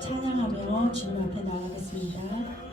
찬양하며 주님 앞에 나가겠습니다.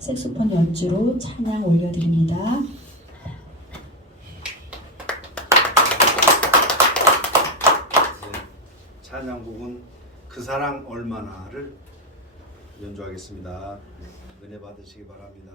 색소폰 연주로 찬양 올려드립니다. 찬양곡은 그 사랑 얼마나를 연주하겠습니다. 은혜 받으시기 바랍니다.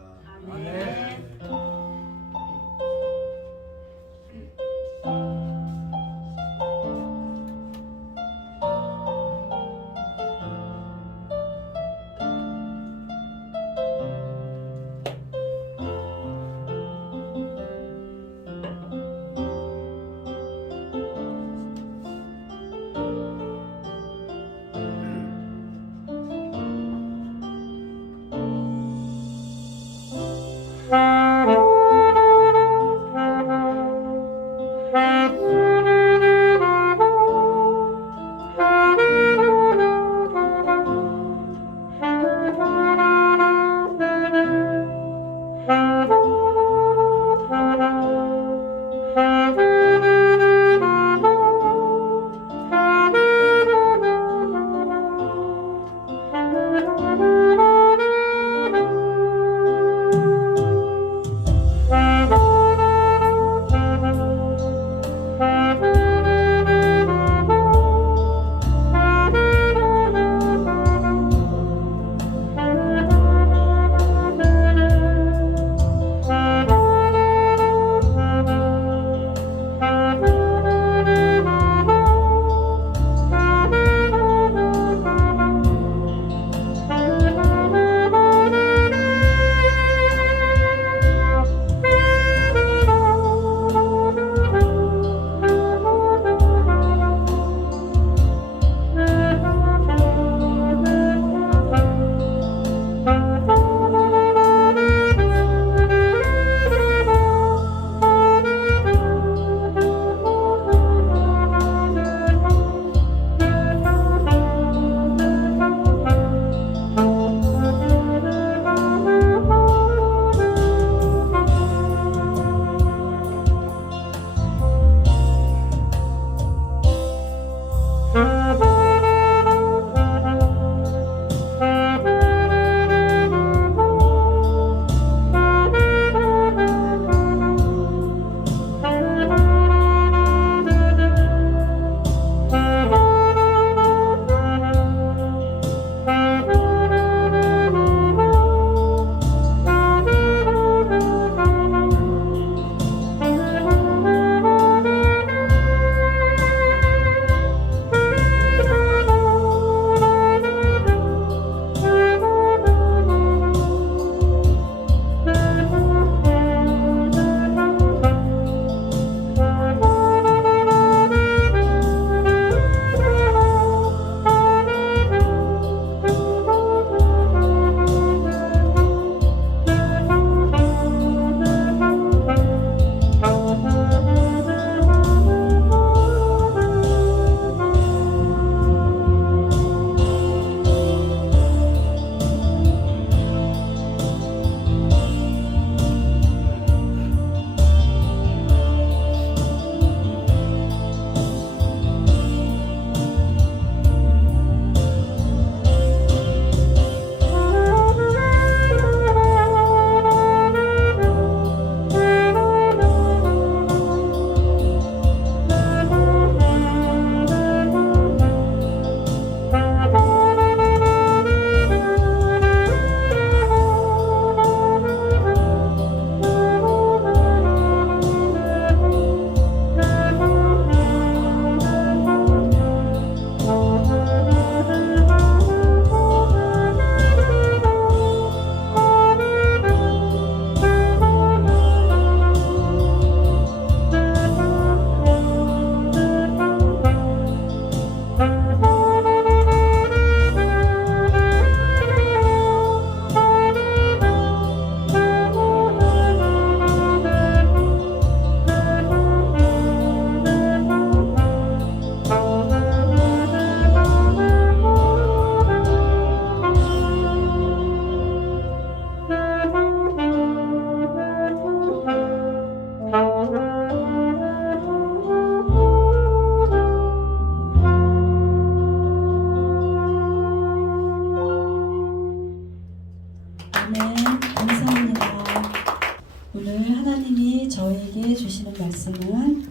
하나님이 저에게 주시는 말씀은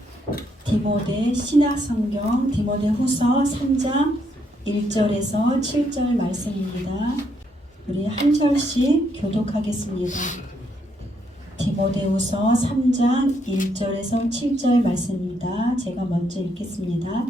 디모데 신약성경 디모데후서 3장 1절에서 7절 말씀입니다. 우리 한 절씩 교독하겠습니다. 디모데후서 3장 1절에서 7절 말씀입니다. 제가 먼저 읽겠습니다.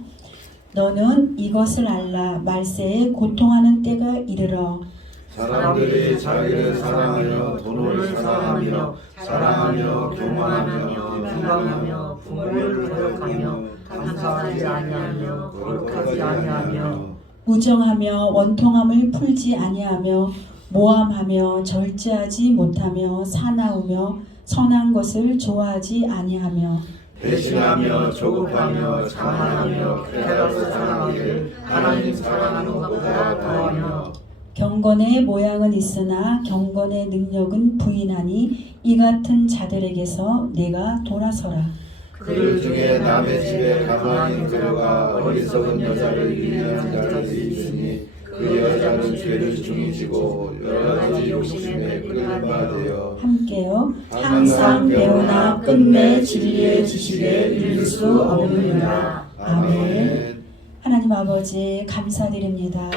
너는 이것을 알라. 말세에 고통하는 때가 이르러 사람들이 자기를 사랑하며 돈을 사랑하며 교만하며 비방하며 부모를 거역하며 감사하지 아니하며 거룩하지 아니하며 무정하며 원통함을 풀지 아니하며 모함하며 절제하지 못하며 사나우며 선한 것을 좋아하지 아니하며 배신하며 조급하며 자만하며 쾌락을 사랑하기를 하나님 사랑하는 것보다 더하며 경건의 모양은 있으나 경건의 능력은 부인하니 이 같은 자들에게서 내가 돌아서라. 그들 중에 남의 집에 가만히 들어가 어리석은 여자를 유인한 자들이 있으니 그 여자는 죄를 중이지고 여러 가지 욕심에 끌려가 되어 함께요. 항상 배우나 끝내 진리의 지식에 이를 수 없느니라. 아멘. 하나님 아버지 감사드립니다.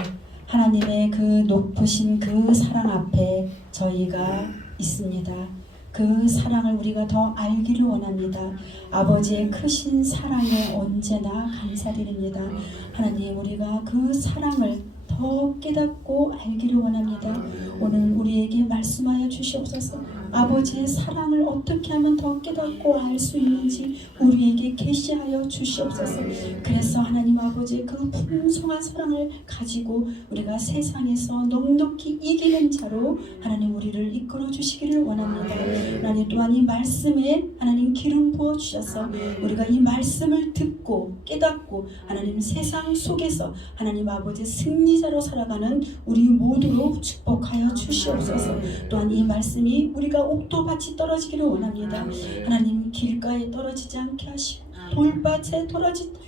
하나님의 그 높으신 그 사랑 앞에 저희가 있습니다. 그 사랑을 우리가 더 알기를 원합니다. 아버지의 크신 사랑에 언제나 감사드립니다. 하나님 우리가 그 사랑을 더 깨닫고 알기를 원합니다. 오늘 우리에게 말씀하여 주시옵소서. 아버지의 사랑을 어떻게 하면 더 깨닫고 알 수 있는지 우리에게 계시하여 주시옵소서. 그래서 하나님 아버지 그 풍성한 사랑을 가지고 우리가 세상에서 넉넉히 이기는 자로 하나님 우리를 이끌어 주시기를 원합니다. 하나님 또한 이 말씀에 하나님 기름 부어 주셔서 우리가 이 말씀을 듣고 깨닫고 하나님 세상 속에서 하나님 아버지 승리자로 살아가는 우리 모두로 축복하여 주시옵소서. 또한 이 말씀이 우리가 옥토밭이 떨어지기를 원합니다. 하나님 길가에 떨어지지 않게 하시고 돌밭에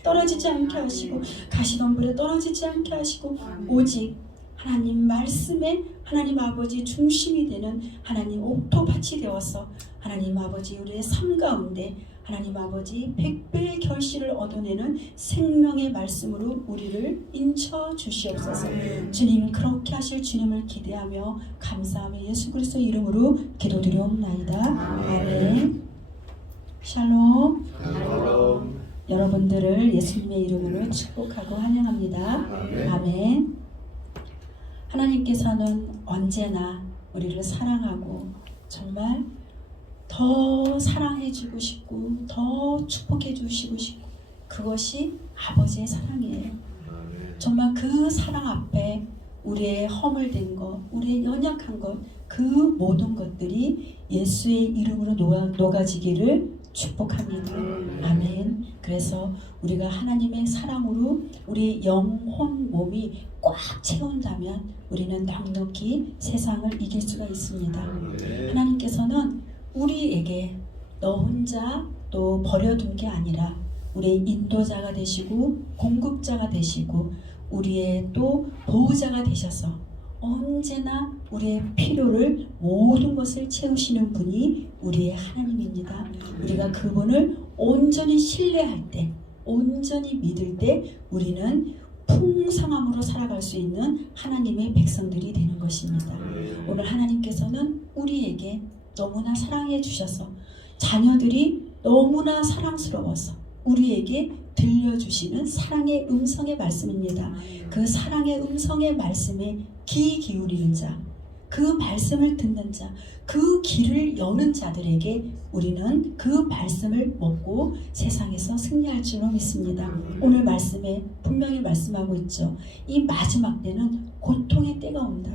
떨어지지 않게 하시고 가시덤불에 떨어지지 않게 하시고 오직 하나님 말씀에 하나님 아버지 중심이 되는 하나님 옥토밭이 되어서 하나님 아버지 우리의 삶 가운데 하나님 아버지 100배의 결실을 얻어내는 생명의 말씀으로 우리를 인쳐 주시옵소서. 주님 그렇게 하실 주님을 기대하며 감사하며 예수 그리스도 이름으로 기도드리옵나이다. 아멘. 샬롬. 여러분들을 예수님의 이름으로 축복하고 환영합니다. 아멘. 하나님께서는 언제나 우리를 사랑하고 정말 더 사랑해주고 싶고 더 축복해주시고 싶고 그것이 아버지의 사랑이에요. 정말 그 사랑 앞에 우리의 허물된 것, 우리의 연약한 것, 그 모든 것들이 예수의 이름으로 녹아지기를 축복합니다. 아멘. 그래서 우리가 하나님의 사랑으로 우리 영혼 몸이 꽉 채운다면 우리는 넉넉히 세상을 이길 수가 있습니다. 하나님께서는 우리에게 너 혼자 또 버려둔 게 아니라 우리의 인도자가 되시고 공급자가 되시고 우리의 또 보호자가 되셔서 언제나 우리의 필요를 모든 것을 채우시는 분이 우리의 하나님입니다. 우리가 그분을 온전히 신뢰할 때, 온전히 믿을 때 우리는 풍성함으로 살아갈 수 있는 하나님의 백성들이 되는 것입니다. 오늘 하나님께서는 우리에게 너무나 사랑해 주셔서 자녀들이 너무나 사랑스러워서 우리에게 들려주시는 사랑의 음성의 말씀입니다. 그 사랑의 음성의 말씀에 귀 기울이는 자, 그 말씀을 듣는 자, 그 귀를 여는 자들에게 우리는 그 말씀을 먹고 세상에서 승리할 줄로 믿습니다. 오늘 말씀에 분명히 말씀하고 있죠. 이 마지막 때는 고통의 때가 온다.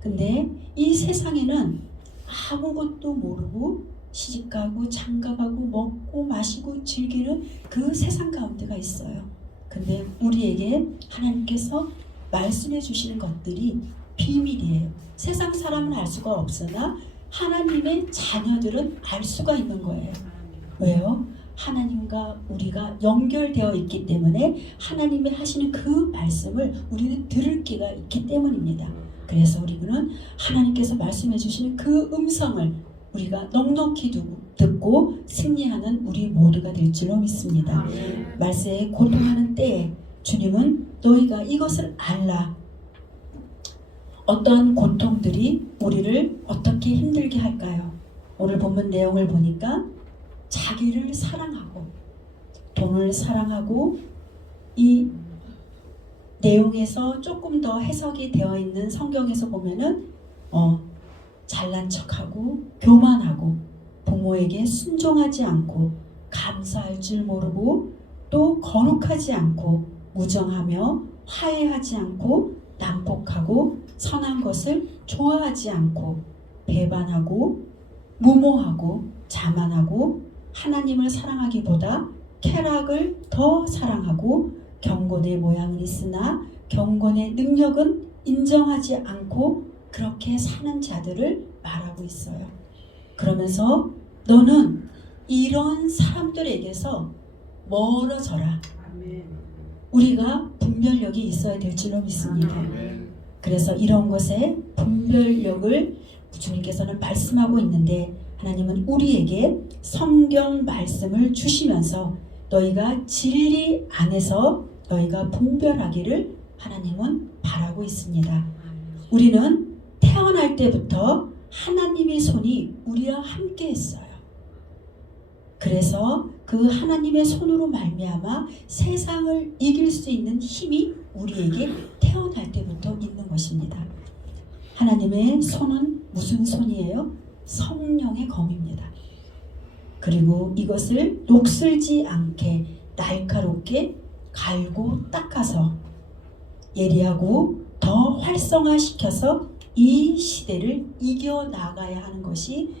근데 이 세상에는 아무것도 모르고 시집가고 장가가고 먹고 마시고 즐기는 그 세상 가운데가 있어요. 근데 우리에게 하나님께서 말씀해 주시는 것들이 비밀이에요. 세상 사람은 알 수가 없으나 하나님의 자녀들은 알 수가 있는 거예요. 왜요? 하나님과 우리가 연결되어 있기 때문에 하나님이 하시는 그 말씀을 우리는 들을 기가 있기 때문입니다. 그래서 우리는 하나님께서 말씀해 주시는 그 음성을 우리가 넉넉히 듣고 승리하는 우리 모두가 될 줄로 믿습니다. 말세에 고통하는 때에 주님은 너희가 이것을 알라. 어떠한 고통들이 우리를 어떻게 힘들게 할까요? 오늘 본문 내용을 보니까 자기를 사랑하고 돈을 사랑하고, 이 내용에서 조금 더 해석이 되어 있는 성경에서 보면은 잘난 척하고 교만하고 부모에게 순종하지 않고 감사할 줄 모르고 또 거룩하지 않고 무정하며 화해하지 않고 난폭하고 선한 것을 좋아하지 않고 배반하고 무모하고 자만하고 하나님을 사랑하기보다 쾌락을 더 사랑하고 경건의 모양은 있으나 경건의 능력은 인정하지 않고 그렇게 사는 자들을 말하고 있어요. 그러면서 너는 이런 사람들에게서 멀어져라. 우리가 분별력이 있어야 될 줄로 믿습니다. 그래서 이런 것에 분별력을 주님께서는 말씀하고 있는데, 하나님은 우리에게 성경 말씀을 주시면서 너희가 진리 안에서 너희가 분별하기를 하나님은 바라고 있습니다. 우리는 태어날 때부터 하나님의 손이 우리와 함께 했어요. 그래서 그 하나님의 손으로 말미암아 세상을 이길 수 있는 힘이 우리에게 태어날 때부터 있는 것입니다. 하나님의 손은 무슨 손이에요? 성령의 검입니다. 그리고 이것을 녹슬지 않게 날카롭게 갈고 닦아서 예리하고 더 활성화시켜서 이 시대를 이겨나가야 하는 것이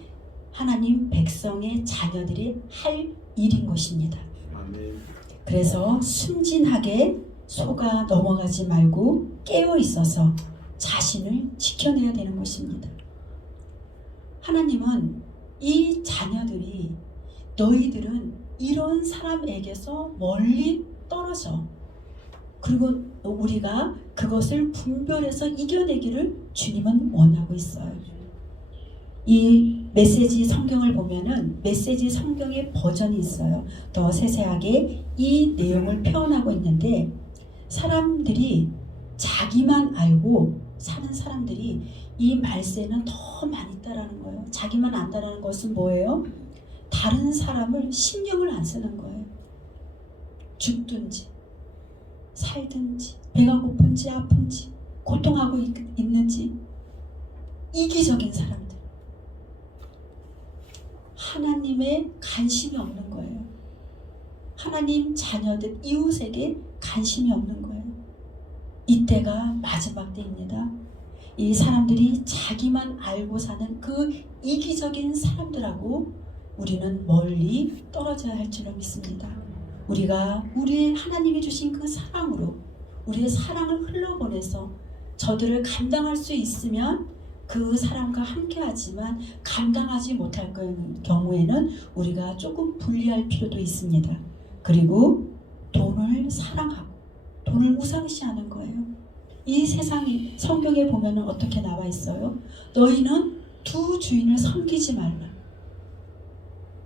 하나님 백성의 자녀들이 할 일인 것입니다. 그래서 순진하게 속아 넘어가지 말고 깨어 있어서 자신을 지켜내야 되는 것입니다. 하나님은 이 자녀들이 너희들은 이런 사람에게서 멀리 떨어져, 그리고 우리가 그것을 분별해서 이겨내기를 주님은 원하고 있어요. 이 메시지 성경을 보면은 메시지 성경의 버전이 있어요. 더 세세하게 이 내용을 표현하고 있는데, 사람들이 자기만 알고 사는 사람들이 이 말세는 더 많이 있다라는 거예요. 자기만 안다라는 것은 뭐예요? 다른 사람을 신경을 안 쓰는 거예요. 죽든지 살든지 배가 고픈지 아픈지 고통하고 있는지 이기적인 사람들, 하나님의 관심이 없는 거예요. 하나님 자녀들 이웃에게 관심이 없는 거예요. 이때가 마지막 때입니다. 이 사람들이 자기만 알고 사는 그 이기적인 사람들하고 우리는 멀리 떨어져야 할 줄로 믿습니다. 우리가 우리의 하나님이 주신 그 사랑으로 우리의 사랑을 흘러보내서 저들을 감당할 수 있으면 그 사람과 함께하지만 감당하지 못할 경우에는 우리가 조금 분리할 필요도 있습니다. 그리고 돈을 사랑하고 돈을 우상시하는 거예요. 이 세상이 성경에 보면은 어떻게 나와 있어요? 너희는 두 주인을 섬기지 말라.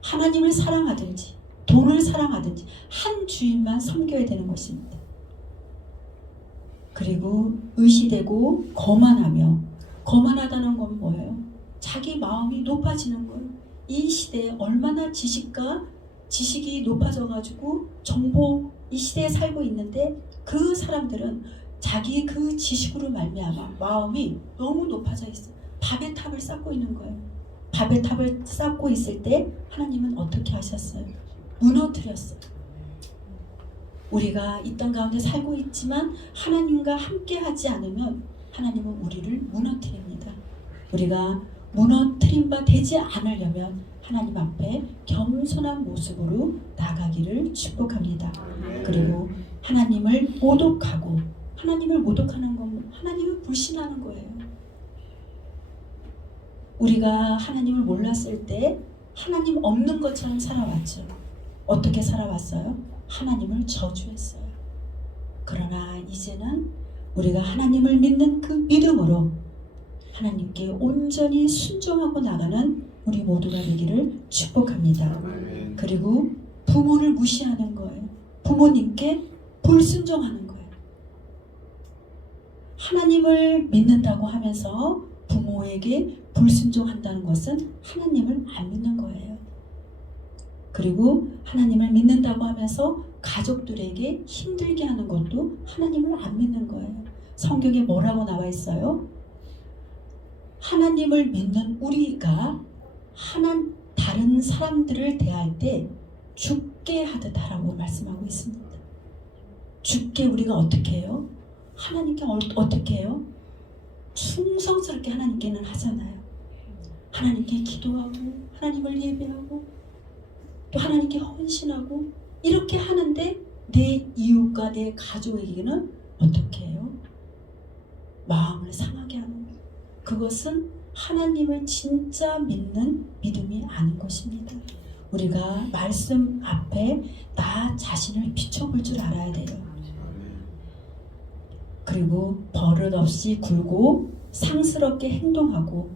하나님을 사랑하든지 돈을 사랑하든지 한 주인만 섬겨야 되는 것입니다. 그리고 의시되고 거만하다는 건 뭐예요? 자기 마음이 높아지는 거예요. 이 시대에 얼마나 지식이 높아져가지고 정보 이 시대에 살고 있는데, 그 사람들은 자기 그 지식으로 말미암아 마음이 너무 높아져 있어요. 밥의 탑을 쌓고 있는 거예요. 밥의 탑을 쌓고 있을 때 하나님은 어떻게 하셨어요? 무너뜨렸어요. 우리가 이 땅 가운데 살고 있지만 하나님과 함께 하지 않으면 하나님은 우리를 무너뜨립니다. 우리가 무너뜨린 바 되지 않으려면 하나님 앞에 겸손한 모습으로 나가기를 축복합니다. 그리고 하나님을 모독하는 건 하나님을 불신하는 거예요. 우리가 하나님을 몰랐을 때 하나님 없는 것처럼 살아왔죠. 어떻게 살아왔어요? 하나님을 저주했어요. 그러나 이제는 우리가 하나님을 믿는 그 믿음으로 하나님께 온전히 순종하고 나가는 우리 모두가 되기를 축복합니다. 아멘. 그리고 부모를 무시하는 거예요. 부모님께 불순종하는 거예요. 하나님을 믿는다고 하면서 부모에게 불순종한다는 것은 하나님을 안 믿는 거예요. 그리고 하나님을 믿는다고 하면서 가족들에게 힘들게 하는 것도 하나님을 안 믿는 거예요. 성경에 뭐라고 나와 있어요? 하나님을 믿는 우리가 다른 사람들을 대할 때 죽게 하듯 하라고 말씀하고 있습니다. 죽게 우리가 어떻게 해요? 하나님께 어떻게 해요? 충성스럽게 하나님께는 하잖아요. 하나님께 기도하고 하나님을 예배하고 또 하나님께 헌신하고 이렇게 하는데 내 이웃과 내 가족에게는 어떻게 해요? 마음을 상하게 하는 거예요. 그것은 하나님을 진짜 믿는 믿음이 아닌 것입니다. 우리가 말씀 앞에 나 자신을 비춰볼 줄 알아야 돼요. 그리고 버릇없이 굴고 상스럽게 행동하고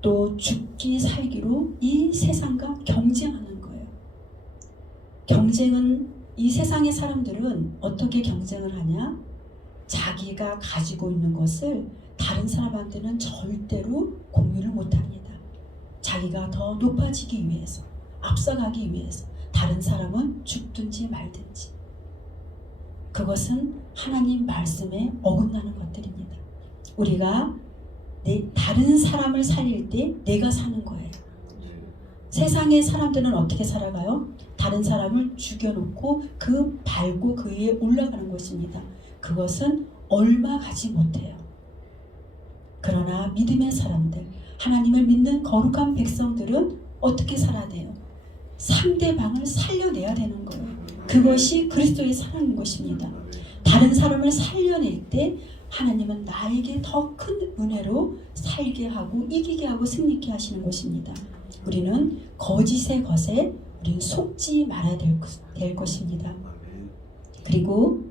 또 죽기 살기로 이 세상과 경쟁하는 거예요. 경쟁은 이 세상의 사람들은 어떻게 경쟁을 하냐? 자기가 가지고 있는 것을 다른 사람한테는 절대로 공유를 못합니다. 자기가 더 높아지기 위해서, 앞서가기 위해서 다른 사람은 죽든지 말든지. 그것은 하나님 말씀에 어긋나는 것들입니다. 우리가 다른 사람을 살릴 때 내가 사는 거예요. 세상의 사람들은 어떻게 살아가요? 다른 사람을 죽여놓고 그 밟고 그 위에 올라가는 것입니다. 그것은 얼마 가지 못해요. 그러나 믿음의 사람들, 하나님을 믿는 거룩한 백성들은 어떻게 살아야 돼요? 상대방을 살려내야 되는 거예요. 그것이 그리스도의 사랑인 것입니다. 다른 사람을 살려낼 때 하나님은 나에게 더 큰 은혜로 살게 하고 이기게 하고 승리케 하시는 것입니다. 우리는 거짓의 것에 우리는 속지 말아야 될 것입니다. 그리고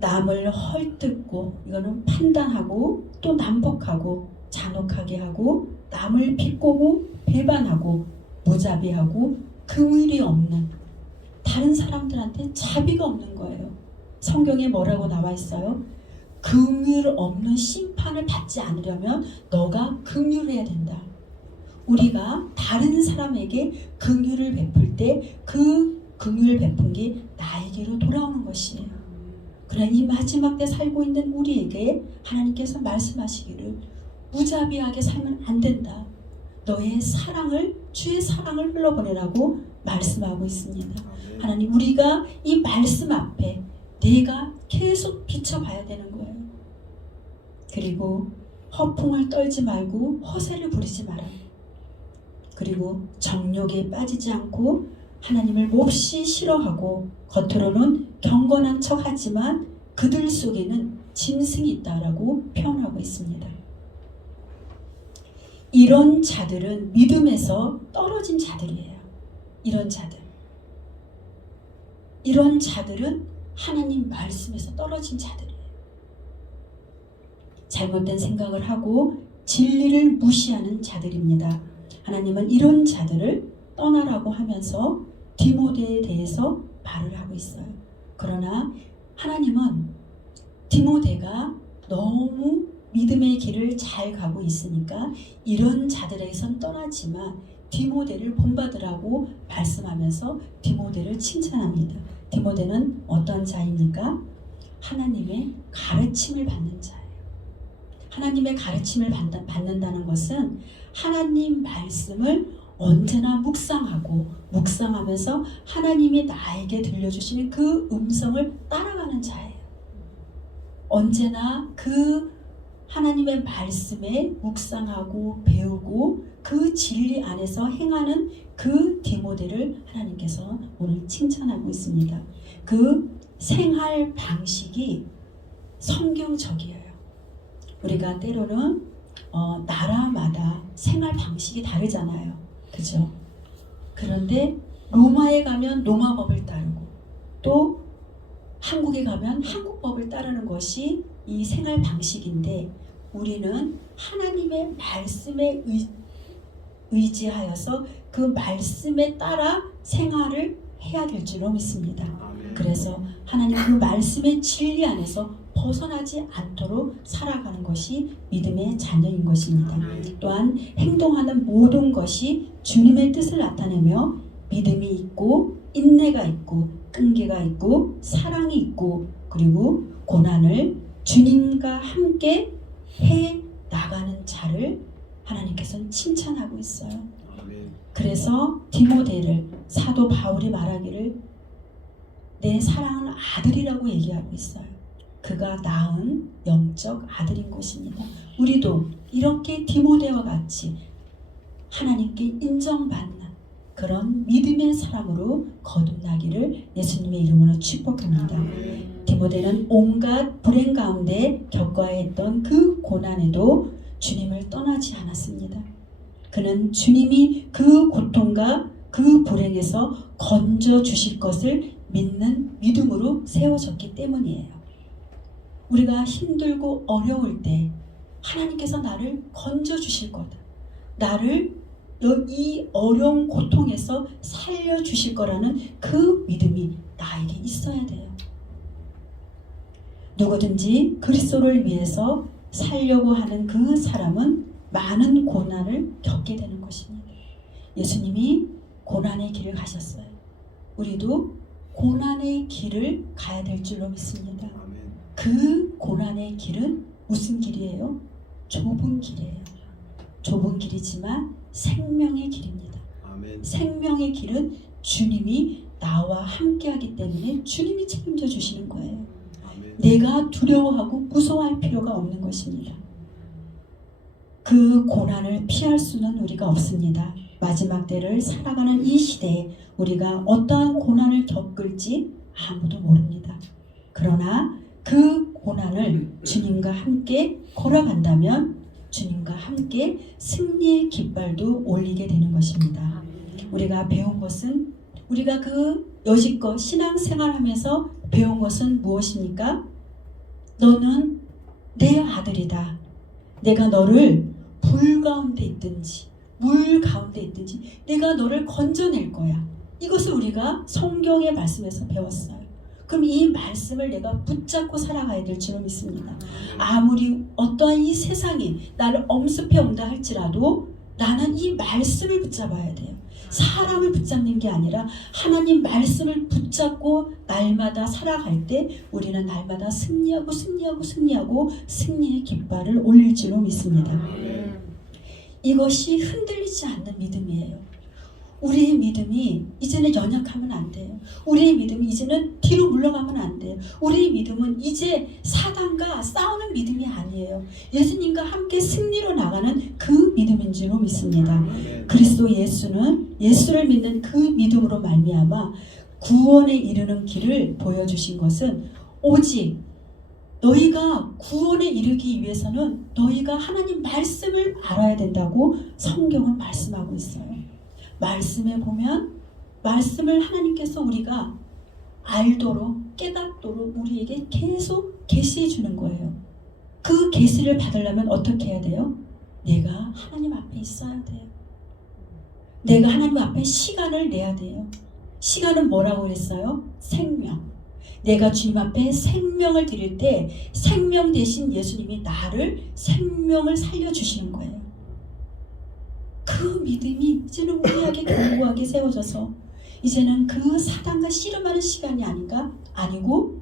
남을 헐뜯고 이거는 판단하고 또 난폭하고 잔혹하게 하고 남을 비꼬고 배반하고 무자비하고 긍휼이 없는 다른 사람들한테 자비가 없는 거예요. 성경에 뭐라고 나와 있어요? 긍휼 없는 심판을 받지 않으려면 너가 긍휼해야 된다. 우리가 다른 사람에게 긍휼을 베풀 때 그 긍휼 베푼 게 나에게로 돌아오는 것이에요. 그러나 이 마지막 때 살고 있는 우리에게 하나님께서 말씀하시기를 무자비하게 살면 안 된다. 너의 사랑을 주의 사랑을 흘러보내라고 말씀하고 있습니다. 하나님 우리가 이 말씀 앞에 내가 계속 비춰봐야 되는 거예요. 그리고 허풍을 떨지 말고 허세를 부리지 마라. 그리고 정욕에 빠지지 않고 하나님을 몹시 싫어하고 겉으로는 경건한 척 하지만 그들 속에는 짐승이 있다라고 표현하고 있습니다. 이런 자들은 믿음에서 떨어진 자들이에요. 이런 자들은 하나님 말씀에서 떨어진 자들이에요. 잘못된 생각을 하고 진리를 무시하는 자들입니다. 하나님은 이런 자들을 떠나라고 하면서 디모데에 대해서 말을 하고 있어요. 그러나 하나님은 디모데가 너무 믿음의 길을 잘 가고 있으니까 이런 자들에게선 떠나지만 디모데를 본받으라고 말씀하면서 디모데를 칭찬합니다. 디모데는 어떤 자입니까? 하나님의 가르침을 받는 자예요. 하나님의 가르침을 받는다는 것은 하나님 말씀을 언제나 묵상하면서 하나님이 나에게 들려주시는 그 음성을 따라가는 자예요. 언제나 그 하나님의 말씀에 묵상하고 배우고 그 진리 안에서 행하는 그 디모데를 하나님께서 오늘 칭찬하고 있습니다. 그 생활 방식이 성경적이에요. 우리가 때로는 나라마다 생활 방식이 다르잖아요. 그죠? 그런데 로마에 가면 로마 법을 따르고 또 한국에 가면 한국 법을 따르는 것이 이 생활 방식인데 우리는 하나님의 말씀에 의지하여서 그 말씀에 따라 생활을 해야 될 줄로 믿습니다. 그래서 하나님 그 말씀의 진리 안에서 벗어나지 않도록 살아가는 것이 믿음의 자녀인 것입니다. 또한 행동하는 모든 것이 주님의 뜻을 나타내며 믿음이 있고 인내가 있고 끈기가 있고 사랑이 있고 그리고 고난을 주님과 함께 해 나가는 자를 하나님께서는 칭찬하고 있어요. 그래서 디모데를 사도 바울이 말하기를 내 사랑하는 아들이라고 얘기하고 있어요. 그가 낳은 영적 아들인 것입니다. 우리도 이렇게 디모데와 같이 하나님께 인정받는 그런 믿음의 사람으로 거듭나기를 예수님의 이름으로 축복합니다. 디모데는 온갖 불행 가운데 겪어야 했던 그 고난에도 주님을 떠나지 않았습니다. 그는 주님이 그 고통과 그 불행에서 건져 주실 것을 믿는 믿음으로 세워졌기 때문이에요. 우리가 힘들고 어려울 때 하나님께서 나를 건져 주실 거다. 나를 이 어려운 고통에서 살려 주실 거라는 그 믿음이 나에게 있어야 돼요. 누구든지 그리스도를 위해서 살려고 하는 그 사람은 많은 고난을 겪게 되는 것입니다. 예수님이 고난의 길을 가셨어요. 우리도 고난의 길을 가야 될 줄로 믿습니다. 그 고난의 길은 무슨 길이에요? 좁은 길이에요. 좁은 길이지만 생명의 길입니다. 생명의 길은 주님이 나와 함께하기 때문에 주님이 책임져 주시는 거예요. 내가 두려워하고 무서워할 필요가 없는 것입니다. 그 고난을 피할 수는 우리가 없습니다. 마지막 때를 살아가는 이 시대에 우리가 어떠한 고난을 겪을지 아무도 모릅니다. 그러나 그 고난을 주님과 함께 걸어간다면 주님과 함께 승리의 깃발도 올리게 되는 것입니다. 우리가 배운 것은 우리가 그 여지껏 신앙생활하면서 배운 것은 무엇입니까? 너는 내 아들이다. 내가 너를 불 가운데 있든지 물 가운데 있든지 내가 너를 건져낼 거야. 이것을 우리가 성경의 말씀에서 배웠어요. 그럼 이 말씀을 내가 붙잡고 살아가야 될 줄로 믿습니다. 아무리 어떠한 이 세상이 나를 엄습해 온다 할지라도 나는 이 말씀을 붙잡아야 돼요. 사람을 붙잡는 게 아니라 하나님 말씀을 붙잡고 날마다 살아갈 때 우리는 날마다 승리하고 승리의 깃발을 올릴 줄로 믿습니다. 이것이 흔들리지 않는 믿음이에요. 우리의 믿음이 이제는 연약하면 안 돼요. 우리의 믿음이 이제는 뒤로 물러가면 안 돼요. 우리의 믿음은 이제 사단과 싸우는 믿음이 아니에요. 예수님과 함께 승리로 나가는 그 믿음인 줄로 믿습니다. 그리스도 예수를 믿는 그 믿음으로 말미암아 구원에 이르는 길을 보여주신 것은 오직 너희가 구원에 이르기 위해서는 너희가 하나님 말씀을 알아야 된다고 성경은 말씀하고 있어요. 말씀에 보면 말씀을 하나님께서 우리가 알도록 깨닫도록 우리에게 계속 계시해 주는 거예요. 그 계시를 받으려면 어떻게 해야 돼요? 내가 하나님 앞에 있어야 돼요. 내가 하나님 앞에 시간을 내야 돼요. 시간은 뭐라고 그랬어요? 생명. 내가 주님 앞에 생명을 드릴 때 생명 대신 예수님이 나를 생명을 살려주시는 거예요. 그 믿음이 이제는 우리에게 견고하게 세워져서 이제는 그 사단과 씨름하는 시간이 아니고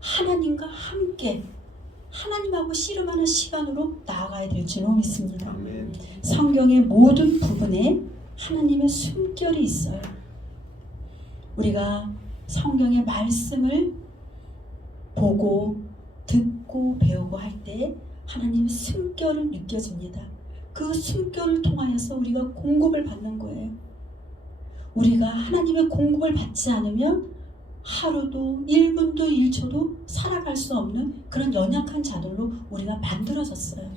하나님과 함께 하나님하고 씨름하는 시간으로 나아가야 될 줄로 믿습니다. 아멘. 성경의 모든 부분에 하나님의 숨결이 있어요. 우리가 성경의 말씀을 보고 듣고 배우고 할 때 하나님의 숨결을 느껴집니다. 그 숨결을 통하여서 우리가 공급을 받는 거예요. 우리가 하나님의 공급을 받지 않으면 하루도 1분도 1초도 살아갈 수 없는 그런 연약한 자들로 우리가 만들어졌어요.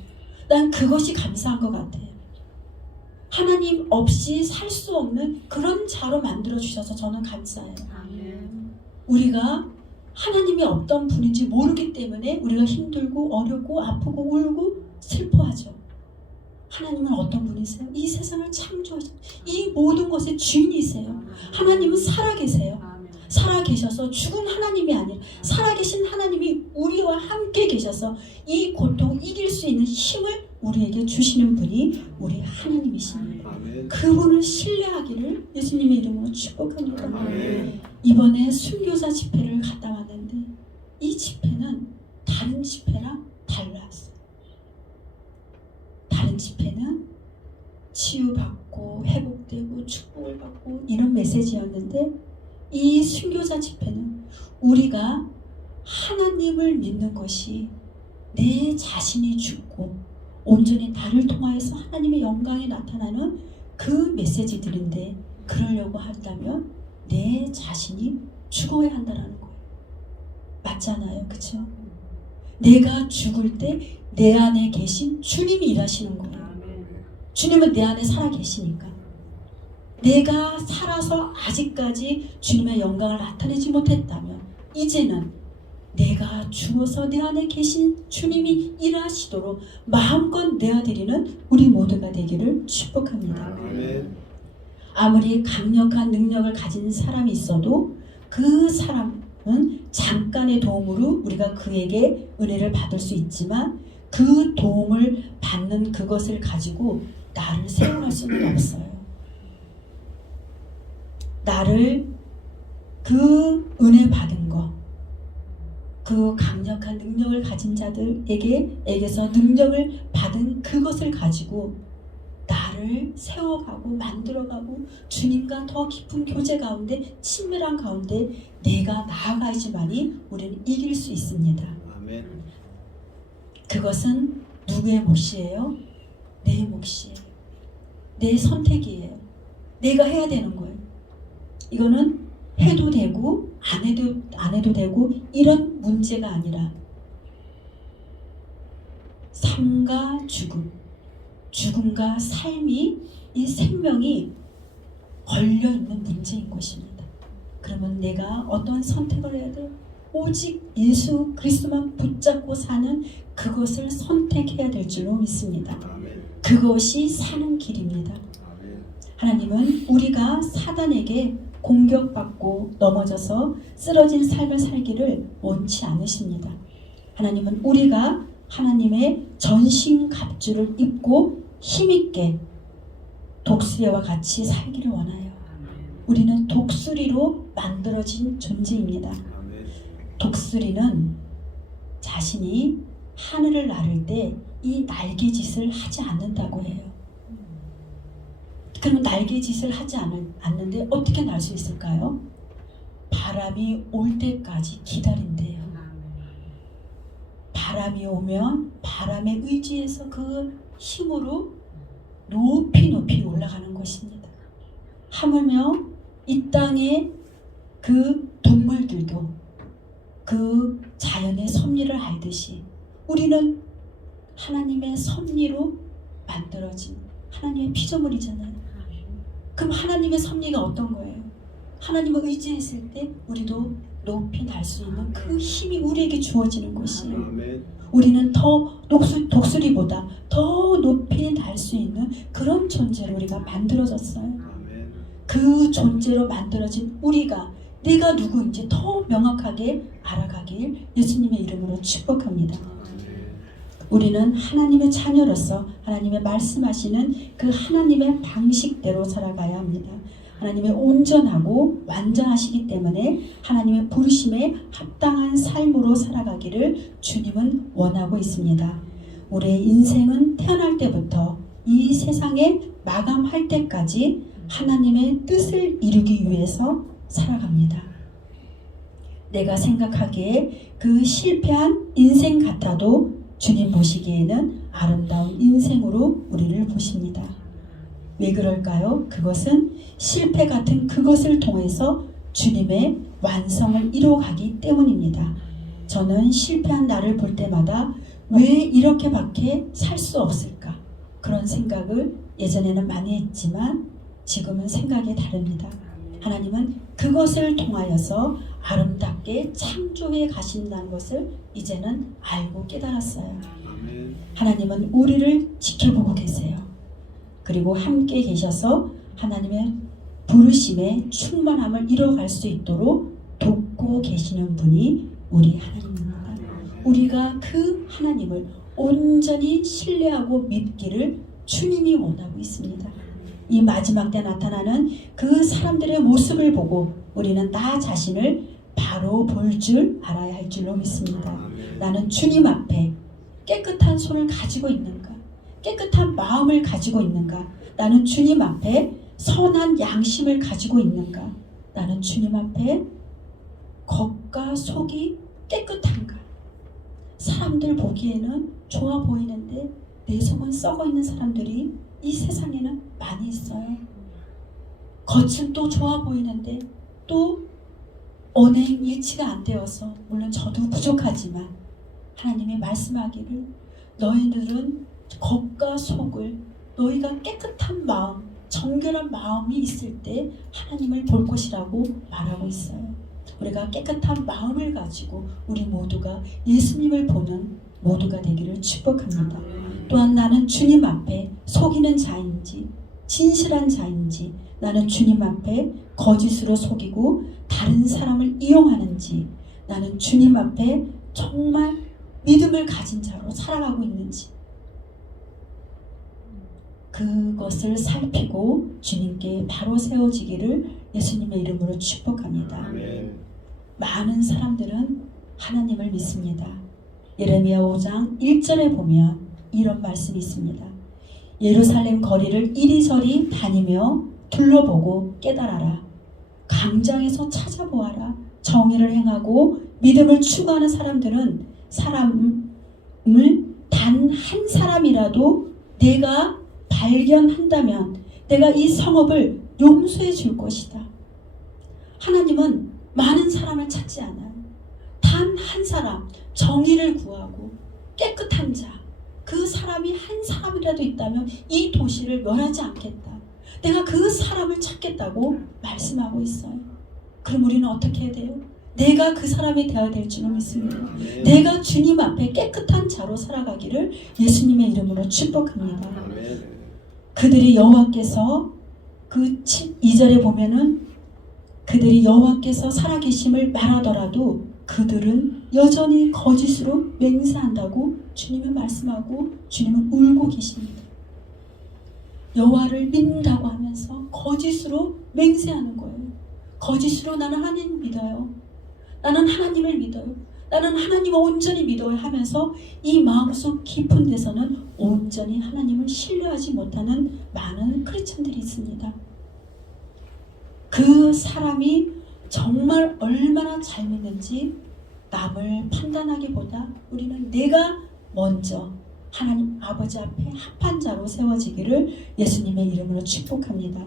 난 그것이 감사한 것 같아요. 하나님 없이 살 수 없는 그런 자로 만들어주셔서 저는 감사해요. 우리가 하나님이 어떤 분인지 모르기 때문에 우리가 힘들고 어렵고 아프고 울고 슬퍼하죠. 하나님은 어떤 분이세요? 이 세상을 창조하신 이 모든 것의 주인이세요. 하나님은 살아계세요. 살아계셔서 죽은 하나님이 아니라 살아계신 하나님이 우리와 함께 계셔서 이 고통을 이길 수 있는 힘을 우리에게 주시는 분이 우리 하나님이십니다. 아멘. 그분을 신뢰하기를 예수님의 이름으로 축복합니다. 아멘. 이번에 순교자 집회를 갔다 왔는데 이 집회는 다른 집회랑 달랐어요. 다른 집회는 치유받고 회복되고 축복을 받고 이런 메시지였는데 이 순교자 집회는 우리가 하나님을 믿는 것이 내 자신이 죽고 온전히 나를 통하여서 하나님의 영광이 나타나는 그 메시지들인데 그러려고 한다면 내 자신이 죽어야 한다는 거예요. 맞잖아요. 그렇죠? 내가 죽을 때 내 안에 계신 주님이 일하시는 거예요. 주님은 내 안에 살아 계시니까. 내가 살아서 아직까지 주님의 영광을 나타내지 못했다면 이제는 내가 죽어서 내 안에 계신 주님이 일하시도록 마음껏 내어드리는 우리 모두가 되기를 축복합니다. 아멘. 아무리 강력한 능력을 가진 사람이 있어도 그 사람은 잠깐의 도움으로 우리가 그에게 은혜를 받을 수 있지만 그 도움을 받는 그것을 가지고 나를 세워갈 수는 없어요. 나를 그 은혜 받은 것, 그 강력한 능력을 가진 자들에게서 능력을 받은 그것을 가지고 나를 세워가고 만들어가고 주님과 더 깊은 교제 가운데 친밀한 가운데 내가 나아가야지만이 우리는 이길 수 있습니다. 아멘. 그것은 누구의 몫이에요? 내 몫이에요. 내 선택이에요. 내가 해야 되는 거예요. 이거는 해도 되고 안 해도 되고 이런 문제가 아니라 삶과 죽음, 죽음과 삶이 이 생명이 걸려있는 문제인 것입니다. 그러면 내가 어떤 선택을 해야 돼요? 오직 예수 그리스도만 붙잡고 사는 그것을 선택해야 될 줄로 믿습니다. 아멘. 그것이 사는 길입니다. 아멘. 하나님은 우리가 사단에게 공격받고 넘어져서 쓰러진 삶을 살기를 원치 않으십니다. 하나님은 우리가 하나님의 전신갑주를 입고 힘있게 독수리와 같이 살기를 원하여 우리는 독수리로 만들어진 존재입니다. 아멘. 독수리는 자신이 하늘을 나를 때 이 날개짓을 하지 않는다고 해요. 그러면 날개짓을 하지 않는데 어떻게 날 수 있을까요? 바람이 올 때까지 기다린대요. 바람이 오면 바람에 의지해서 그 힘으로 높이 높이 올라가는 것입니다. 하물며 이 땅의 그 동물들도 그 자연의 섭리를 알듯이 우리는 하나님의 섭리로 만들어진 하나님의 피조물이잖아요. 그럼 하나님의 섭리가 어떤 거예요? 하나님을 의지했을 때 우리도 높이 날 수 있는 그 힘이 우리에게 주어지는 것이에요. 아멘. 우리는 더 독수리보다 더 높이 날 수 있는 그런 존재로 우리가 만들어졌어요. 아멘. 그 존재로 만들어진 우리가 내가 누구인지 더 명확하게 알아가길 예수님의 이름으로 축복합니다. 우리는 하나님의 자녀로서 하나님의 말씀하시는 그 하나님의 방식대로 살아가야 합니다. 하나님의 온전하고 완전하시기 때문에 하나님의 부르심에 합당한 삶으로 살아가기를 주님은 원하고 있습니다. 우리의 인생은 태어날 때부터 이 세상에 마감할 때까지 하나님의 뜻을 이루기 위해서 살아갑니다. 내가 생각하기에 그 실패한 인생 같아도 주님 보시기에는 아름다운 인생으로 우리를 보십니다. 왜 그럴까요? 그것은 실패 같은 그것을 통해서 주님의 완성을 이루어가기 때문입니다. 저는 실패한 나를 볼 때마다 왜 이렇게밖에 살 수 없을까? 그런 생각을 예전에는 많이 했지만 지금은 생각이 다릅니다. 하나님은 그것을 통하여서 아름답게 창조해 가신다는 것을 이제는 알고 깨달았어요. 아멘. 하나님은 우리를 지켜보고 계세요. 그리고 함께 계셔서 하나님의 부르심의 충만함을 이뤄갈 수 있도록 돕고 계시는 분이 우리 하나님입니다. 우리가 그 하나님을 온전히 신뢰하고 믿기를 주님이 원하고 있습니다. 이 마지막 때 나타나는 그 사람들의 모습을 보고 우리는 나 자신을 바로 볼 줄 알아야 할 줄로 믿습니다. 나는 주님 앞에 깨끗한 손을 가지고 있는가? 깨끗한 마음을 가지고 있는가? 나는 주님 앞에 선한 양심을 가지고 있는가? 나는 주님 앞에 겉과 속이 깨끗한가? 사람들 보기에는 좋아 보이는데 내 속은 썩어 있는 사람들이 이 세상에는 많이 있어요. 겉은 또 좋아 보이는데 또 언행 일치가 안 되어서, 물론 저도 부족하지만 하나님이 말씀하기를 너희들은 겉과 속을, 너희가 깨끗한 마음, 정결한 마음이 있을 때 하나님을 볼 것이라고 말하고 있어요. 우리가 깨끗한 마음을 가지고 우리 모두가 예수님을 보는 모두가 되기를 축복합니다. 또한 나는 주님 앞에 속이는 자인지 진실한 자인지, 나는 주님 앞에 거짓으로 속이고 다른 사람을 이용하는지, 나는 주님 앞에 정말 믿음을 가진 자로 살아가고 있는지, 그것을 살피고 주님께 바로 세워지기를 예수님의 이름으로 축복합니다. 아멘. 많은 사람들은 하나님을 믿습니다. 예레미야 5장 1절에 보면 이런 말씀이 있습니다. 예루살렘 거리를 이리저리 다니며 둘러보고 깨달아라. 강장에서 찾아보아라. 정의를 행하고 믿음을 추구하는 사람들은 사람을 단 한 사람이라도 내가 발견한다면 내가 이 성읍을 용서해 줄 것이다. 하나님은 많은 사람을 찾지 않아요. 단 한 사람, 정의를 구하고 깨끗한 자, 그 사람이 한 사람이라도 있다면 이 도시를 멸하지 않겠다. 내가 그 사람을 찾겠다고 말씀하고 있어요. 그럼 우리는 어떻게 해야 돼요? 내가 그 사람이 되어야 될 줄로 믿습니다. 내가 주님 앞에 깨끗한 자로 살아가기를 예수님의 이름으로 축복합니다. 그들이 여호와께서 그 2절에 보면은 그들이 여호와께서 살아계심을 말하더라도 그들은 여전히 거짓으로 맹세한다고 주님은 말씀하고 주님은 울고 계십니다. 여호와를 믿는다고 하면서 거짓으로 맹세하는 거예요. 거짓으로 나는 하나님 믿어요. 나는 하나님을 믿어요. 나는 하나님을 온전히 믿어요 하면서 이 마음속 깊은 데서는 온전히 하나님을 신뢰하지 못하는 많은 크리스천들이 있습니다. 그 사람이 정말 얼마나 잘 믿는지 남을 판단하기보다 우리는 내가 먼저 하나님 아버지 앞에 합한 자로 세워지기를 예수님의 이름으로 축복합니다.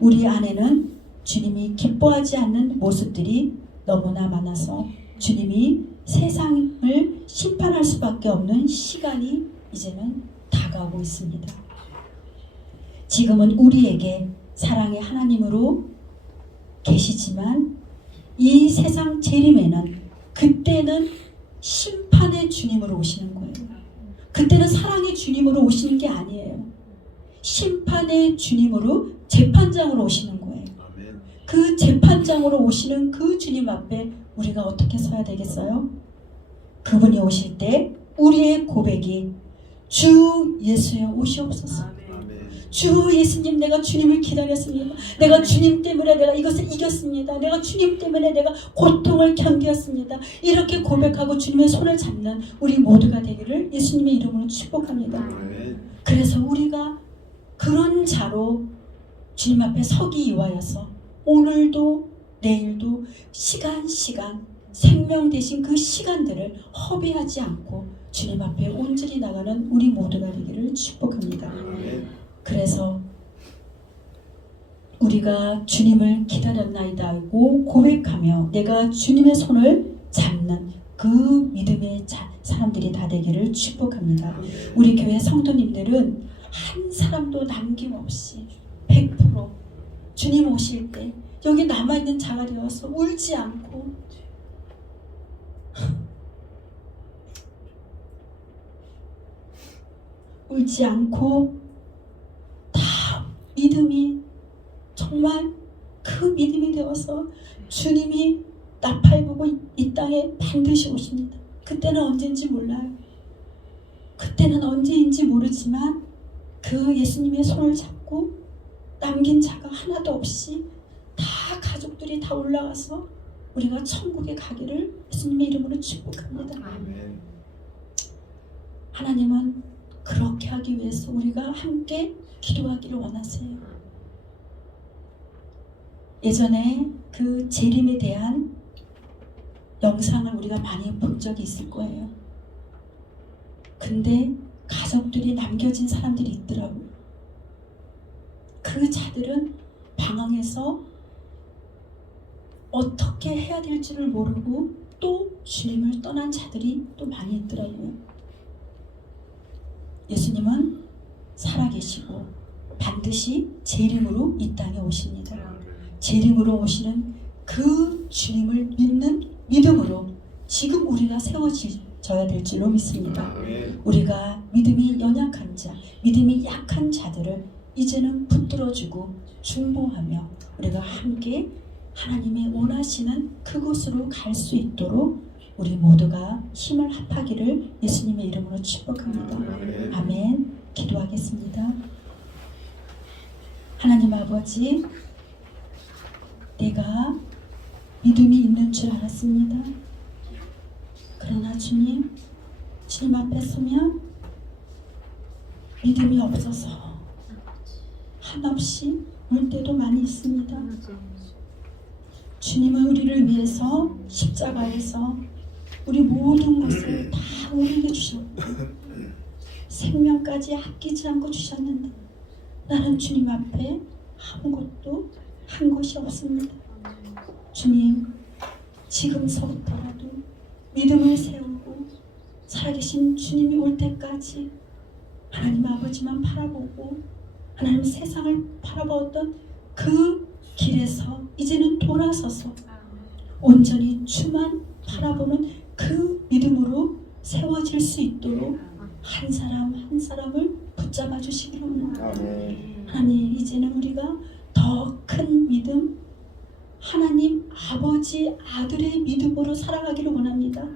우리 안에는 주님이 기뻐하지 않는 모습들이 너무나 많아서 주님이 세상을 심판할 수밖에 없는 시간이 이제는 다가오고 있습니다. 지금은 우리에게 사랑의 하나님으로 계시지만 이 세상 재림에는 그때는 심판의 주님으로 오시는 거예요. 그때는 사랑의 주님으로 오시는 게 아니에요. 심판의 주님으로 재판장으로 오시는 거예요. 그 재판장으로 오시는 그 주님 앞에 우리가 어떻게 서야 되겠어요? 그분이 오실 때 우리의 고백이 주 예수여 오시옵소서. 주 예수님, 내가 주님을 기다렸습니다. 내가 주님 때문에 내가 이것을 이겼습니다. 내가 주님 때문에 내가 고통을 견디었습니다. 이렇게 고백하고 주님의 손을 잡는 우리 모두가 되기를 예수님의 이름으로 축복합니다. 그래서 우리가 그런 자로 주님 앞에 서기 위하여서 오늘도 내일도 시간 생명 되신 그 시간들을 허비하지 않고 주님 앞에 온전히 나가는 우리 모두가 되기를 축복합니다. 그래서 우리가 주님을 기다렸나이다 하고 고백하며 내가 주님의 손을 잡는 그 믿음의 사람들이 다 되기를 축복합니다. 우리 교회 성도님들은 한 사람도 남김없이 100% 주님 오실 때 여기 남아있는 자가 되어서 울지 않고 울지 않고 다 믿음이 정말 그 믿음이 되어서 주님이 나팔 부고 이 땅에 반드시 오십니다. 그때는 언제인지 몰라요. 그때는 언제인지 모르지만 그 예수님의 손을 잡고 남긴 자가 하나도 없이 다 가족들이 다 올라가서 우리가 천국에 가기를 예수님의 이름으로 축복합니다. 아멘. 하나님은 그렇게 하기 위해서 우리가 함께 기도하기를 원하세요. 예전에 그 재림에 대한 영상을 우리가 많이 본 적이 있을 거예요. 근데 가족들이 남겨진 사람들이 있더라고요. 그 자들은 방황해서 어떻게 해야 될지를 모르고 또 주님을 떠난 자들이 또 많이 있더라고요. 예수님은 살아계시고 반드시 재림으로 이 땅에 오십니다. 재림으로 오시는 그 주님을 믿는 믿음으로 지금 우리가 세워져야 될 줄로 믿습니다. 아멘. 우리가 믿음이 연약한 자, 믿음이 약한 자들을 이제는 붙들어주고 중보하며 우리가 함께 하나님이 원하시는 그곳으로 갈 수 있도록 우리 모두가 힘을 합하기를 예수님의 이름으로 축복합니다. 아멘. 아멘. 기도하겠습니다. 하나님 아버지, 내가 믿음이 있는 줄 알았습니다. 그러나 주님 앞에 서면 믿음이 없어서 한없이 울 때도 많이 있습니다. 주님은 우리를 위해서 십자가에서 우리 모든 것을 다 우리에게 주셨고 생명까지 아끼지 않고 주셨는데 나는 주님 앞에 아무것도 한 것이 없습니다. 주님, 지금서부터라도 믿음을 세우고 살아계신 주님이 올 때까지 하나님 아버지만 바라보고 하나님 세상을 바라보던 그 길에서 이제는 돌아서서 온전히 주만 바라보는 그 믿음으로 세워질 수 있도록 한 사람 한 사람을 붙잡아 주시기를 원합니다. 아멘. 하나님, 이제는 우리가 더 큰 믿음, 하나님 아버지 아들의 믿음으로 살아가기를 원합니다.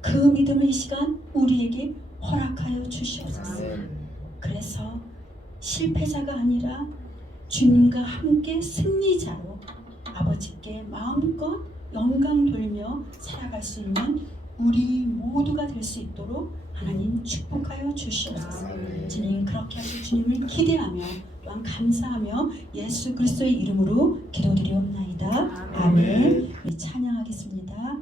그 믿음을 이 시간 우리에게 허락하여 주시옵소서. 그래서 실패자가 아니라 주님과 함께 승리자로 아버지께 마음껏 영광 돌며 살아갈 수 있는 우리 모두가 될 수 있도록 하나님 축복하여 주시옵소서. 주님, 그렇게 하실 주님을 기대하며 또한 감사하며 예수 그리스도의 이름으로 기도드리옵나이다. 아멘. 우리 찬양하겠습니다.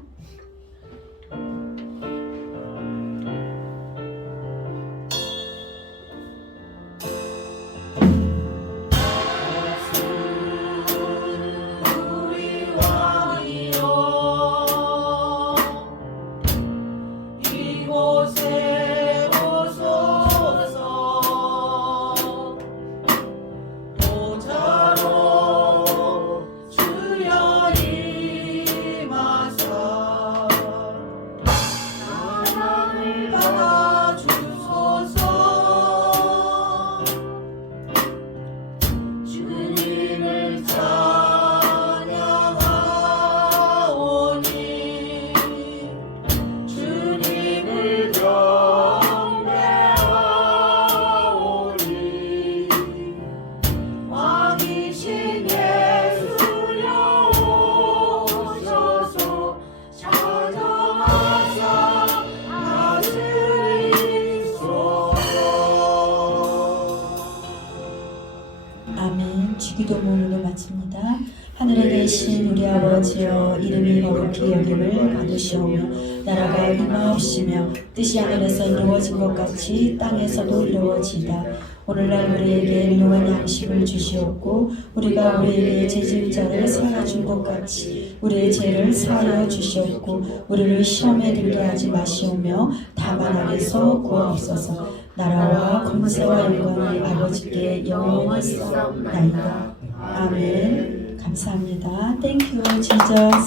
주기도문으로 마칩니다. 하늘에 계신 우리 아버지여, 이름이 거룩히 여김을 받으시오며 나라가 임하옵시며 뜻이 하늘에서 이루어진 것 같이 땅에서도 이루어지이다. 오늘날 우리에게 일용할 양식을 주시옵고 우리가 우리에게 죄진 자를 사하준 것 같이 우리의 죄를 사하여 주시옵고 우리를 시험에 들게 하지 마시오며 다만 악에서 구하옵소서. 나라와 권세와 영광이 아버지께 영원히 있사옵나이다. 아멘. 감사합니다. Thank you, Jesus.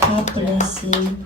God bless you.